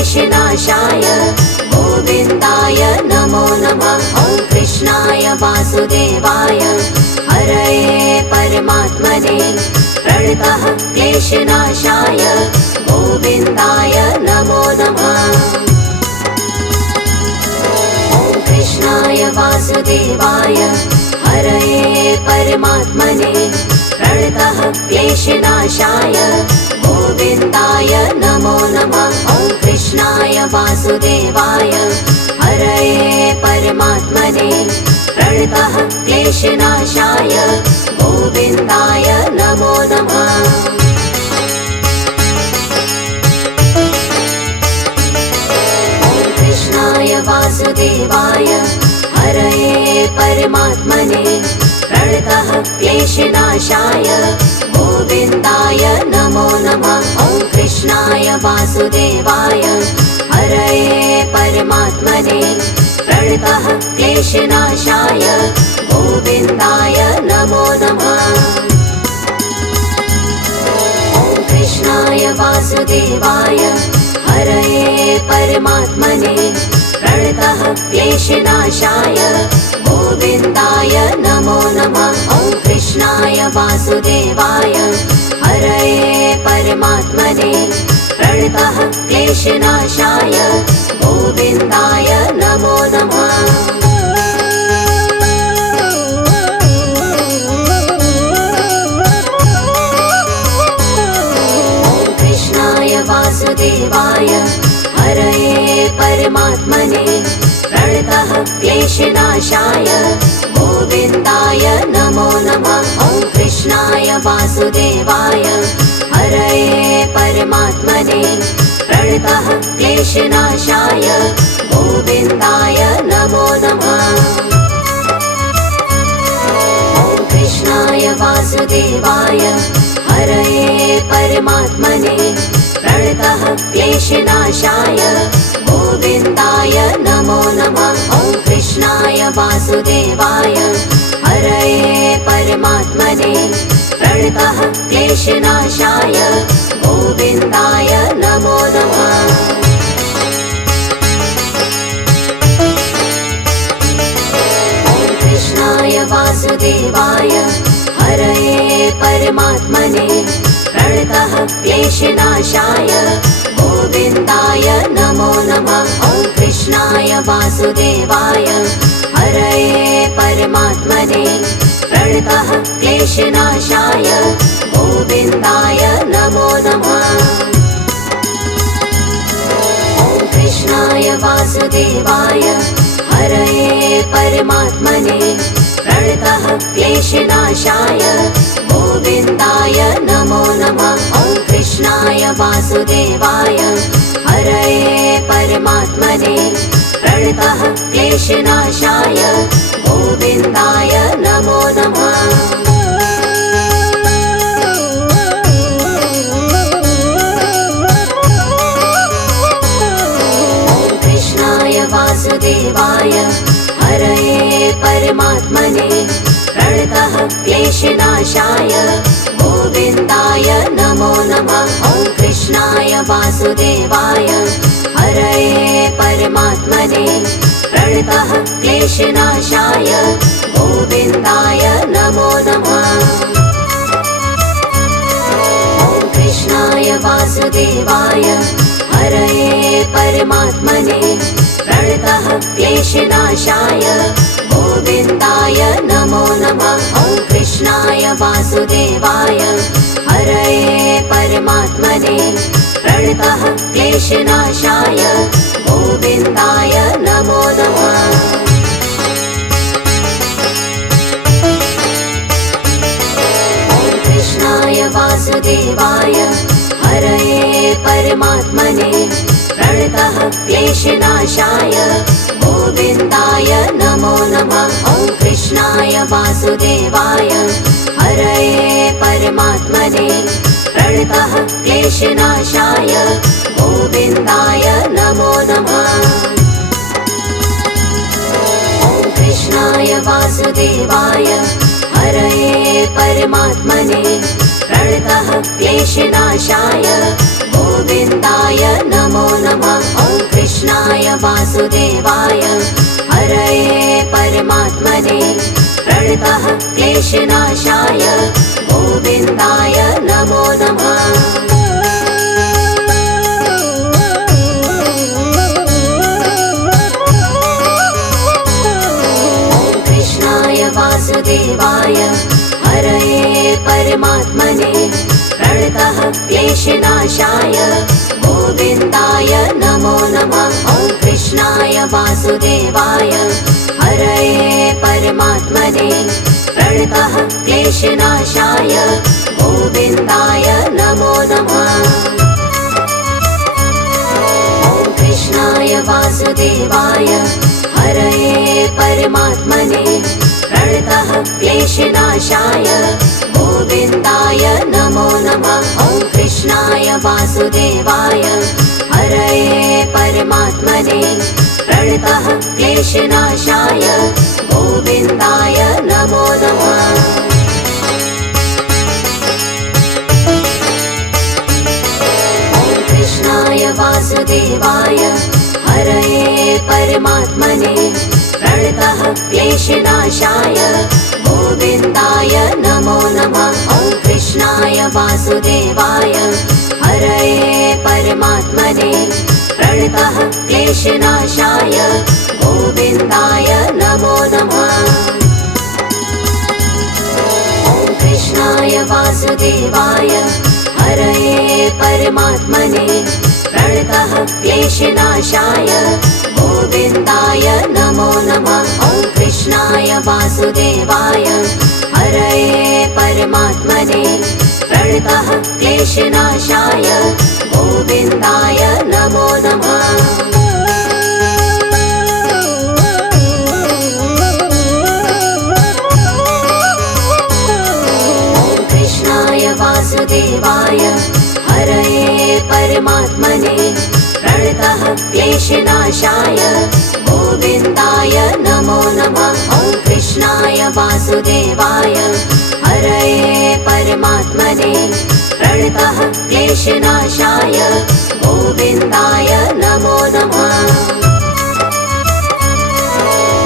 क्लेशनाशाय गोविन्दाय नमो नमः। ॐ कृष्णाय वासुदेवाय हरये परमात्मने प्रणतः क्लेशनाशाय गोविन्दाय नमो नमः। ॐ कृष्णाय वासुदेवाय हरये परमात्मने प्रणतः क्लेशनाशाय गोविन्दाय नमो नमः। ॐ कृष्णाय वासुदेवाय हरये परमात्मने प्रणतः क्लेशनाशाय गोविन्दाय नमो नमः। ॐ कृष्णाय वासुदेवाय हरये परमात्मने प्रणतः क्लेशनाशाय गोविन्दाय नमो नमः। ॐ कृष्णाय वासुदेवाय हरये परमात्मने प्रणतः क्लेशनाशाय गोविन्दाय नमो नमः। ॐ कृष्णाय वासुदेवाय हरये परमात्मने प्रणतः क्लेशनाशाय गोविन्दाय नमो नमः। ॐ कृष्णाय वासुदेवाय हरये परमात्मने प्रणतः क्लेशनाशाय गोविन्दाय नमो नमः। ॐ कृष्णाय वासुदेवाय हरये परमात्मने प्रणतः क्लेशनाशाय गोविन्दाय नमो नमः। ॐ कृष्णाय वासुदेवाय हरये परमात्मने प्रणतः क्लेशनाशाय गोविन्दाय नमो नमः। ॐ कृष्णाय वासुदेवाय हरये परमात्मने प्रणतः क्लेशनाशाय गोविन्दाय नमो नमः। ॐ कृष्णाय वासुदेवाय हरये परमात्मने प्रणतः क्लेशनाशाय गोविन्दाय नमो नमः। ॐ कृष्णाय वासुदेवाय हरये परमात्मने प्रणतः क्लेशनाशाय गोविन्दाय नमो नमः। ॐ कृष्णाय वासुदेवाय हरये परमात्मने प्रणतः क्लेशनाशाय गोविन्दाय नमो नमः। ॐ कृष्णाय वासुदेवाय हरये परमात्मने प्रणतः क्लेशनाशाय गोविन्दाय नमो नमः। ॐ कृष्णाय वासुदेवाय हरये परमात्मने प्रणतः क्लेशनाशाय गोविन्दाय नमो नमः। ॐ कृष्णाय वासुदेवाय हरये परमात्मने प्रणतः क्लेशनाशाय गोविन्दाय नमो नमः। ॐ कृष्णाय वासुदेवाय हरये परमात्मने प्रणतः क्लेशनाशाय गोविन्दाय नमो नमः। ॐ कृष्णाय वासुदेवाय हरये परमात्मने प्रणतः क्लेशनाशाय गोविन्दाय नमो नमः। ॐ कृष्णाय वासुदेवाय हरये परमात्मने प्रणतः क्लेशनाशाय गोविन्दाय नमो नमः। ॐ कृष्णाय वासुदेवाय हरये परमात्मने प्रणतः क्लेशनाशाय गोविन्दाय नमो नमः। ॐ कृष्णाय वासुदेवाय हरये परमात्मने प्रणतः क्लेशनाशाय गोविन्दाय नमो नमः। ॐ कृष्णाय वासुदेवाय हरये परमात्मने प्रणतः क्लेशनाशाय गोविन्दाय नमो नमः। वासुदेवाय हरये परमात्मने प्रणतः क्लेशनाशाय गोविन्दाय नमो नमः। वासुदेवाय हरये परमात्मने प्रणतः क्लेशनाशाय गोविन्दाय नमो नमः। ॐ कृष्णाय वासुदेवाय हरये परमात्मने प्रणतः क्लेशनाशाय गोविन्दाय नमो नमः। ॐ कृष्णाय वासुदेवाय हरये परमात्मने प्रणतः क्लेशनाशाय गोविन्दाय नमो नमः। ॐ कृष्णाय वासुदेवाय हरये परमात्मने प्रणतः क्लेशनाशाय गोविन्दाय नमो नमः। ॐ कृष्णाय वासुदेवाय हरये परमात्मने प्रणतः क्लेशनाशाय गोविन्दाय नमो नमः। ॐ कृष्णाय वासुदेवाय हरये परमात्मने प्रणतः क्लेशनाशाय गोविन्दाय नमो नमः। ॐ कृष्णाय वासुदेवाय हरये परमात्मने प्रणतः क्लेशनाशाय गोविन्दाय नमो नमः। ॐ कृष्णाय वासुदेवाय हरये परमात्मने प्रणतः क्लेशनाशाय गोविन्दाय नमो नमः। ॐ कृष्णाय वासुदेवाय हरये परमात्मने प्रणतः क्लेशनाशाय गोविन्दाय नमो नमः। ॐ कृष्णाय वासुदेवाय हरये परमात्मने प्रणतः क्लेशनाशाय गोविन्दाय नमो नमः।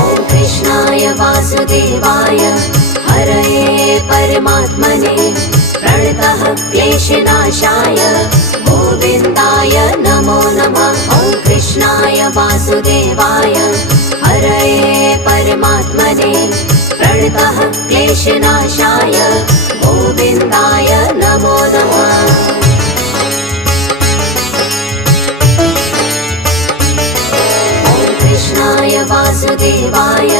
ॐ कृष्णाय वासुदेवाय हरये परमात्मने प्रणतः क्लेशनाशाय गोविन्दाय नमो नमः। ॐ कृष्णाय वासुदेवाय हरये परमात्मने प्रणतः क्लेशनाशाय गोविन्दाय नमो नमः। ॐ कृष्णाय वासुदेवाय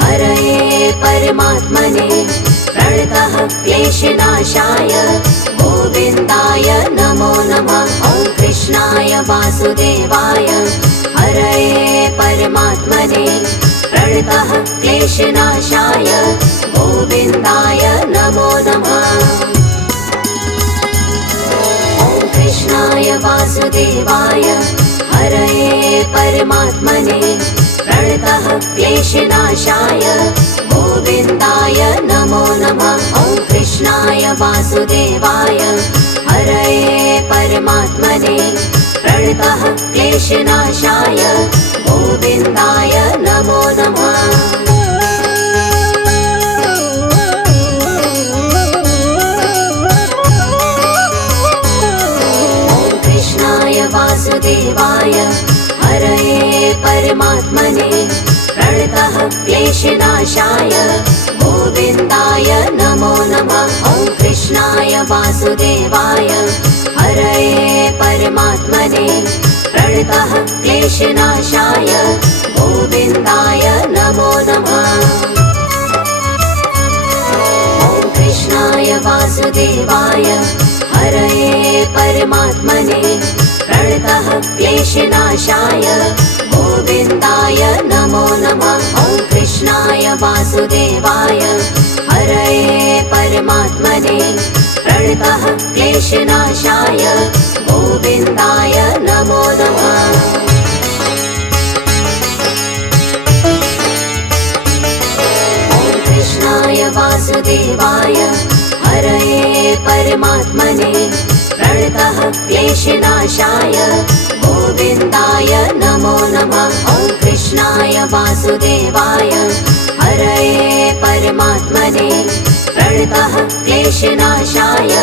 हरये परमात्मने प्रणतः क्लेशनाशाय गोविन्दाय नमो नमः। ॐ कृष्णाय वासुदेवाय हरये परमात्मने प्रणतः क्लेशनाशाय गोविन्दाय नमो नमः। ॐ कृष्णाय वासुदेवाय हरये परमात्मने प्रणतः क्लेशनाशाय गोविन्दाय नमो नमः। ॐ कृष्णाय वासुदेवाय हरये परमात्मने प्रणतः क्लेशनाशाय गोविन्दाय नमो नमः। ॐ कृष्णाय वासुदेवाय हरये परमात्मने प्रणतः क्लेशनाशाय गोविन्दाय नमो नमः। ॐ कृष्णाय वासुदेवाय हरये परमात्मने प्रणतः क्लेशनाशाय गोविन्दाय नमो नमः। ॐ कृष्णाय वासुदेवाय हरये परमात्मने प्रणतः क्लेशनाशाय गोविन्दाय नमो नमः। ॐ कृष्णाय वासुदेवाय हरये परमात्मने प्रणतः क्लेशनाशाय गोविन्दाय नमो नमः। ॐ कृष्णाय वासुदेवाय हरये परमात्मने प्रणतः क्लेशनाशाय गोविन्दाय नमो नमः। वासुदेवाय हरये परमात्मने प्रणतः क्लेशनाशाय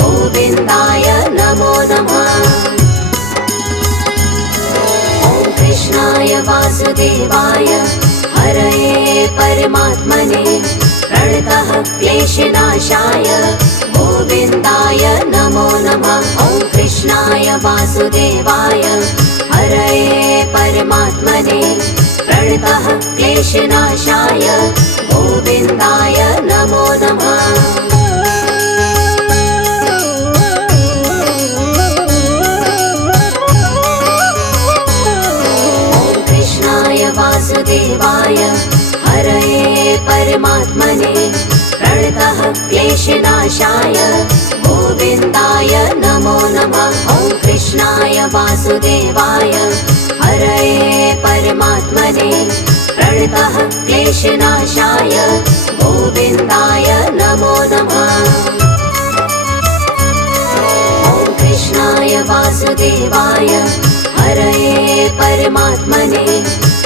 गोविन्दाय नमो नमः। ॐ कृष्णाय वासुदेवाय हरये परमात्मने प्रणतः क्लेशनाशाय गोविन्दाय नमो नमः। ॐ कृष्णाय वासुदेवाय हरये परमात्मने प्रणतः क्लेशनाशाय गोविन्दाय नमो नमः। ॐ कृष्णाय वासुदेवाय हरये परमात्मने प्रणतः क्लेशनाशाय गोविन्दाय नमो नमः। ॐ कृष्णाय वासुदेवाय हरये परमात्मने प्रणतः क्लेशनाशाय गोविन्दाय नमो नमः। ॐ कृष्णाय वासुदेवाय हरये परमात्मने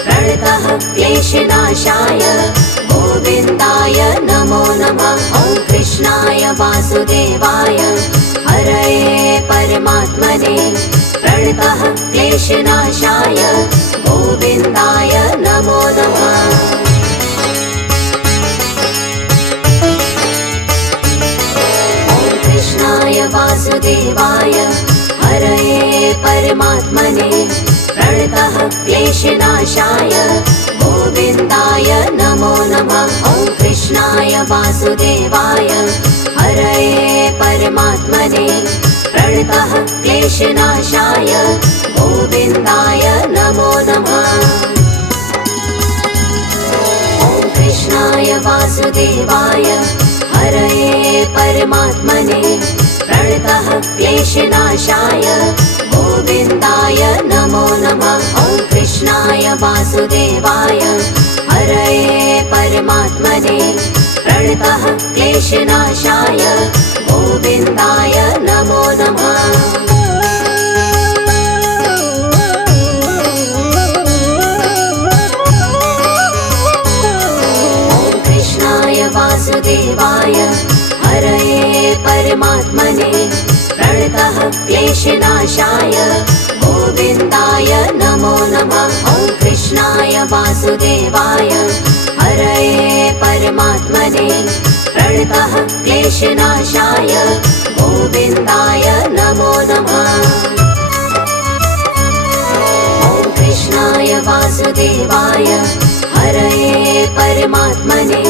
प्रणतः क्लेशनाशाय गोविन्दाय नमो नमः। ॐ कृष्णाय वासुदेवाय हरये परमात्मने प्रणतः क्लेशनाशाय गोविन्दाय नमो नमः। ॐ कृष्णाय वासुदेवाय हरये परमात्मने प्रणतः क्लेशनाशाय गोविन्दाय नमो नमः। ॐ कृष्णाय वासुदेवाय हरये परमात्मने प्रणतः क्लेशनाशाय गोविन्दाय नमो नमः। ॐ कृष्णाय वासुदेवाय हरये परमात्मने प्रणतः क्लेशनाशाय गोविन्दाय नमो नमः। ॐ कृष्णाय वासुदेवाय हरये परमात्मने प्रणतः क्लेशनाशाय गोविन्दाय नमो नमः। ॐ कृष्णाय वासुदेवाय हरये परमात्मने प्रणतः क्लेशनाशाय गोविन्दाय नमो नमः। ॐ कृष्णाय वासुदेवाय हरये परमात्मने प्रणतः क्लेशनाशाय गोविन्दाय नमो नमः। ॐ कृष्णाय वासुदेवाय हरये परमात्मने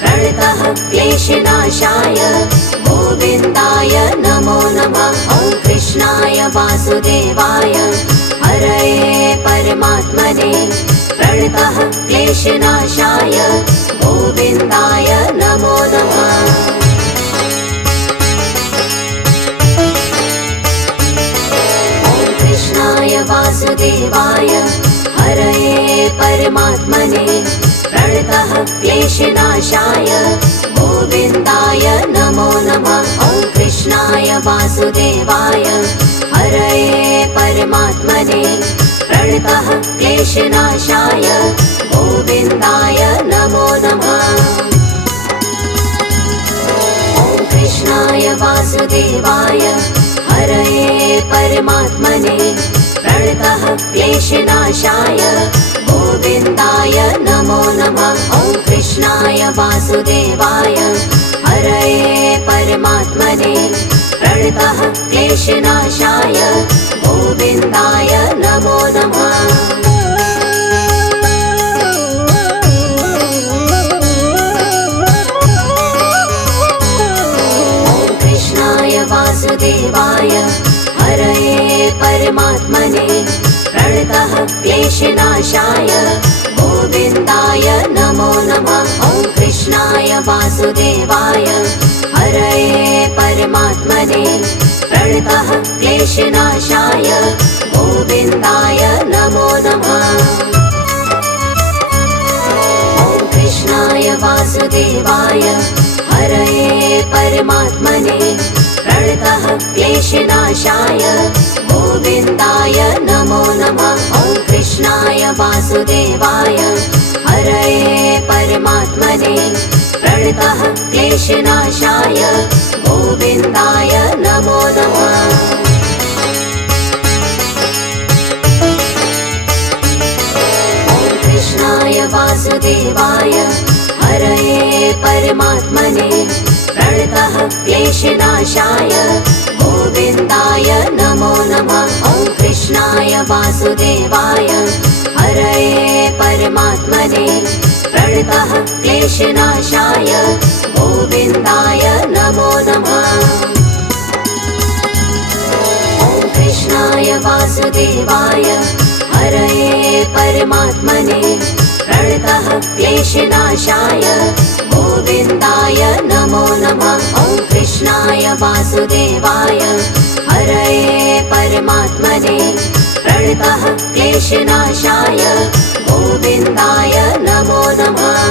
प्रणतः क्लेशनाशाय गोविन्दाय नमो नमः। ॐ कृष्णाय वासुदेवाय हरये परमात्मने प्रणतः क्लेशनाशाय गोविन्दाय नमो नमः। ॐ कृष्णाय वासुदेवाय हरये परमात्मने प्रणतः क्लेशनाशाय गोविन्दाय नमो नमः। ॐ कृष्णाय वासुदेवाय हरये परमात्मने प्रणतः क्लेशनाशाय गोविन्दाय नमो नमः। ॐ कृष्णाय वासुदेवाय हरये परमात्मने प्रणतः क्लेशनाशाय गोविन्दाय नमो नमः। ॐ कृष्णाय वासुदेवाय हरये परमात्मने प्रणतः क्लेशनाशाय गोविन्दाय नमो नमः। ॐ कृष्णाय वासुदेवाय हरये परमात्मने प्रणतः क्लेशनाशाय गोविन्दाय नमो नमः। ॐ कृष्णाय वासुदेवाय हरये परमात्मने प्रणतः क्लेशनाशाय गोविन्दाय नमो नमः। ॐ कृष्णाय वासुदेवाय हरये परमात्मने प्रणतः क्लेशनाशाय गोविन्दाय नमो नमः। ॐ कृष्णाय वासुदेवाय क्लेशनाशाय गोविन्दाय नमो नमः। कृष्णाय वासुदेवाय हरये परमात्मने प्रणतः क्लेशनाशाय गोविन्दाय नमो नमः। ॐ कृष्णाय वासुदेवाय हरये परमात्मने प्रणतः क्लेशनाशाय गोविन्दाय नमो नमः। ॐ कृष्णाय वासुदेवाय हरये परमात्मने प्रणतः क्लेशनाशाय गोविन्दाय नमो नमः। ॐ कृष्णाय वासुदेवाय हरये परमात्मने प्रणतः क्लेशनाशाय गोविन्दाय नमो नमः।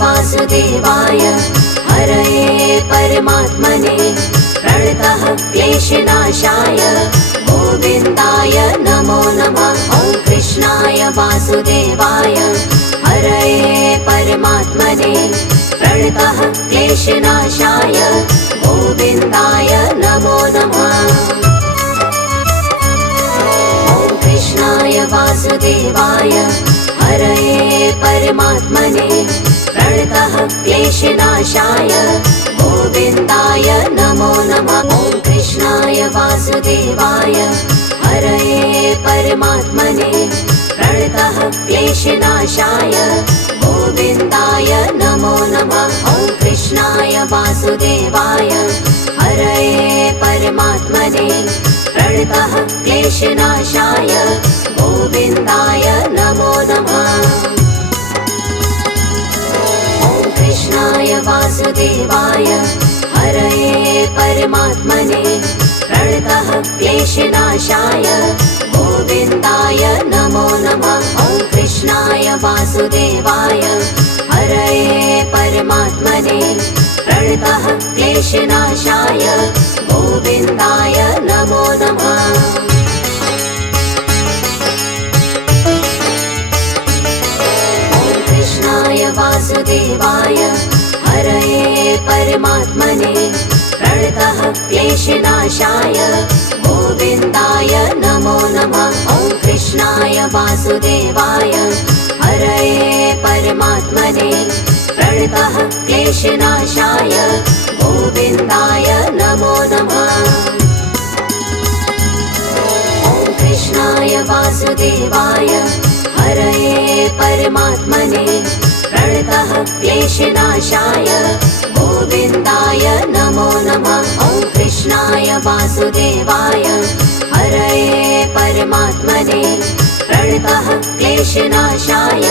वासुदेवाय हरये परमात्मने प्रणतः क्लेशनाशाय गोविन्दाय नमो नमः। ॐ कृष्णाय वासुदेवाय हरये परमात्मने प्रणतः क्लेशनाशाय गोविन्दाय नमो नमः। ॐ कृष्णाय वासुदेवाय हरये परमात्मने प्रणतः क्लेशनाशाय गोविन्दाय नमो नमः। ॐ कृष्णाय वासुदेवाय हरये परमात्मने प्रणतः क्लेशनाशाय गोविन्दाय नमो नमः। ॐ कृष्णाय वासुदेवाय हरये परमात्मने प्रणतः क्लेशनाशाय गोविन्दाय नमो नमः। कृष्णाय वासुदेवाय हरये परमात्मने प्रणतः क्लेशनाशाय गोविन्दाय नमो नमः। ॐ कृष्णाय वासुदेवाय हरये परमात्मने प्रणतः क्लेशनाशाय गोविन्दाय नमो नमः। कृष्णाय वासुदेवाय हरये परमात्मने प्रणतः क्लेशनाशाय गोविन्दाय नमो नमः। ॐ कृष्णाय वासुदेवाय हरये परमात्मने प्रणतः क्लेशनाशाय गोविन्दाय नमो नमः। ॐ कृष्णाय वासुदेवाय हरये परमात्मने प्रणतः क्लेशनाशाय गोविन्दाय नमो नमः। ॐ कृष्णाय वासुदेवाय हरये परमात्मने प्रणतः क्लेशनाशाय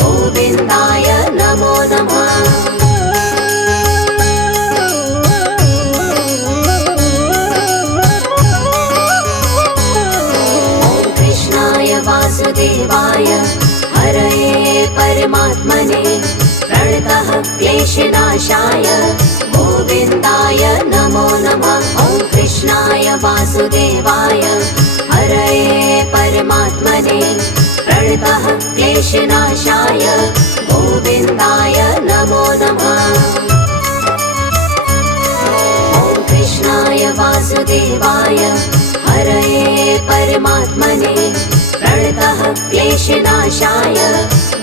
गोविन्दाय नमो नमः। वासुदेवाय हरये परमात्मने प्रणतः क्लेशनाशाय गोविन्दाय नमो नमः। ॐ कृष्णाय वासुदेवाय हरये परमात्मने प्रणतः क्लेशनाशाय गोविन्दाय नमो नमः। ॐ कृष्णाय वासुदेवाय हरये परमात्मने प्रणतः क्लेशनाशाय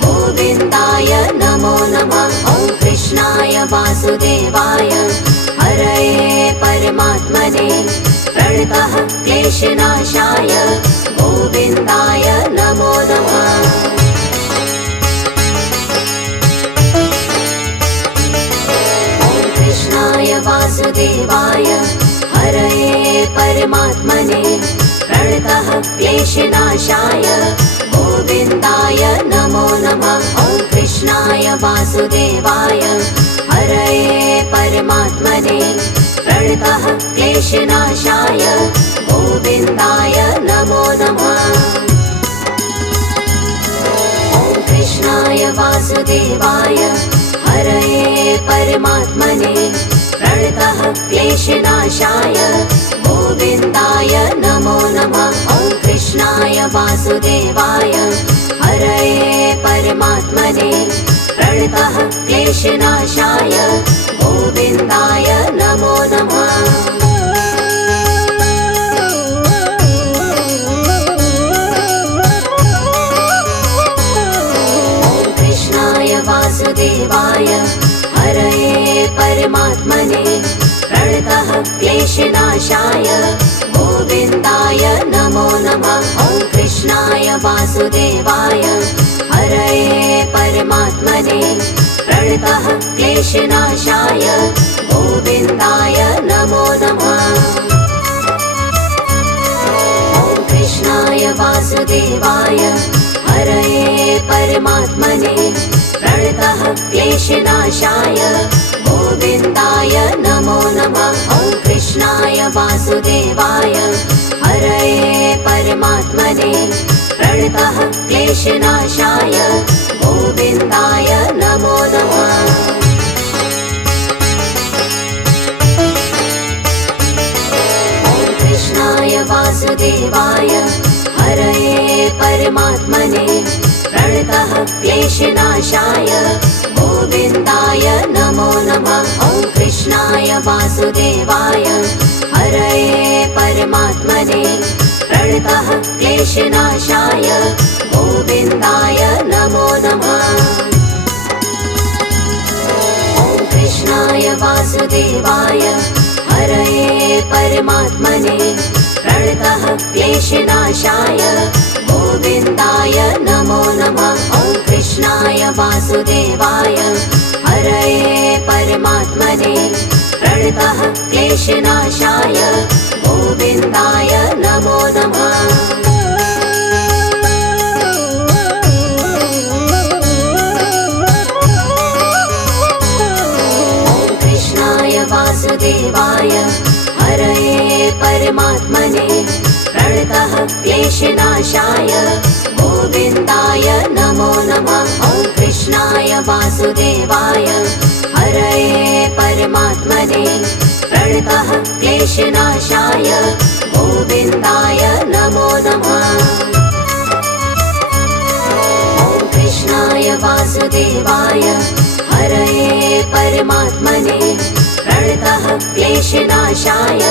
गोविन्दाय नमो नमः। ॐ कृष्णाय वासुदेवाय हरये परमात्मने प्रणतः क्लेशनाशाय गोविन्दाय नमो नमः। ॐ कृष्णाय वासुदेवाय हरये परमात्मने प्रणतः क्लेशनाशाय गोविन्दाय नमो नमः। ॐ कृष्णाय वासुदेवाय हरये परमात्मने प्रणतः क्लेशनाशाय गोविन्दाय नमो नमः। ॐ कृष्णाय वासुदेवाय हरये परमात्मने प्रणतः क्लेशनाशाय गोविन्दाय नमो नमः। ॐ कृष्णाय वासुदेवाय हरये परमात्मने प्रणतः क्लेशनाशाय गोविन्दाय नमो नमः। वासुदेवाय हरये परमात्मने प्रणतः क्लेशनाशाय गोविन्दाय नमो नमः। ॐ कृष्णाय वासुदेवाय हरये परमात्मने प्रणतः क्लेशनाशाय गोविन्दाय नमो नमः। ॐ कृष्णाय वासुदेवाय हरये परमात्मने प्रणतः क्लेशनाशाय गोविन्दाय नमो नमः। ॐ कृष्णाय वासुदेवाय हरये परमात्मने प्रणतः क्लेशनाशाय गोविन्दाय नमो नमः। ॐ कृष्णाय वासुदेवाय हरये परमात्मने प्रणतः क्लेशनाशाय गोविन्दाय नमो नमः। ॐ कृष्णाय वासुदेवाय हरये परमात्मने प्रणतः क्लेशनाशाय गोविन्दाय नमो नमः। ॐ कृष्णाय वासुदेवाय हरये परमात्मने प्रणतः क्लेशनाशाय गोविन्दाय नमो नमः। ॐ कृष्णाय वासुदेवाय हरये परमात्मने प्रणतः क्लेशनाशाय गोविन्दाय नमो नमः। ॐ कृष्णाय वासुदेवाय हरये परमात्मने प्रणतः क्लेशनाशाय गोविन्दाय नमो नमः। ॐ कृष्णाय वासुदेवाय हरये परमात्मने प्रणतः क्लेशनाशाय गोविन्दाय नमो नमः। ॐ कृष्णाय वासुदेवाय हरये परमात्मने प्रणतः क्लेशनाशाय